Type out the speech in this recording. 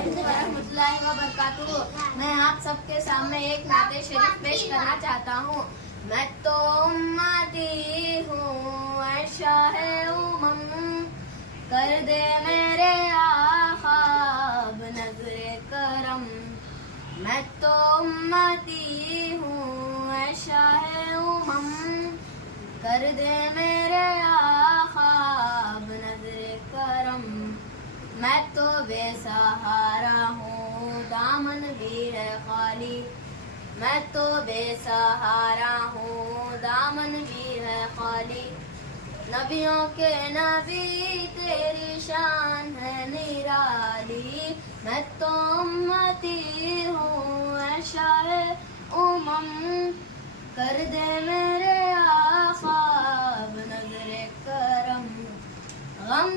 रहमतुल्लाहि व बरकातुहू। मैं आप सबके सामने एक नात शरीफ पेश करना चाहता हूँ। मैं तो उम्मती हूँ ऐ शाहे उमम, कर दे मेरे आका नज़रे करम। मैं तो उम्मती हूँ ऐ शाहे उमम, कर दे मेरे आका नज़रे करम। मैं तो बेसहारा हूँ दामन भी है खाली, मैं तो बेसहारा हूँ दामन भी है खाली। नबियों के नबी तेरी शान है निराली, मैं तो उम्मती हूँ ऐ शाहे उमम, कर दे मेरे आका नज़रे करम। गम